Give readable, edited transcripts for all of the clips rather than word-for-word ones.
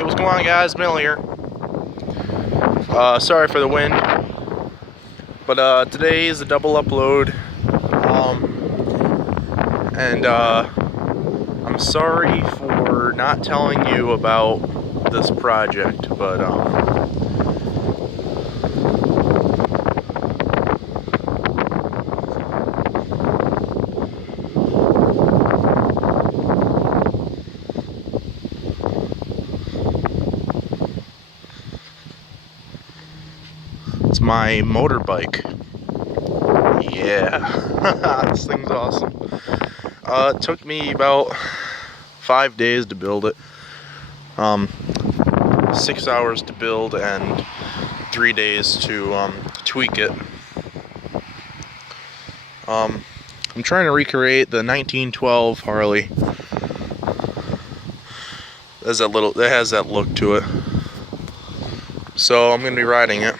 Hey, what's going on, guys? Mill here. Sorry for the wind, but today is a double upload, and I'm sorry for not telling you about this project, but it's my motorbike. Yeah, this thing's awesome. It took me about 5 days to build it. 6 hours to build and 3 days to tweak it. I'm trying to recreate the 1912 Harley. It has that look to it. So I'm gonna be riding it.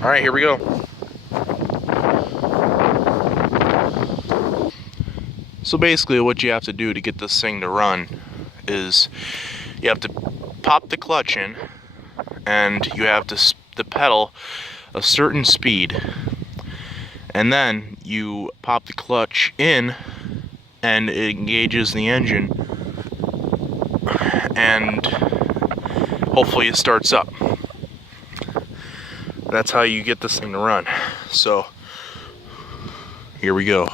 Alright, here we go. So basically what you have to do to get this thing to run is you have to pop the clutch in, and you have to the pedal a certain speed, and then you pop the clutch in and it engages the engine, and hopefully it starts up. That's how you get this thing to run. So here we go.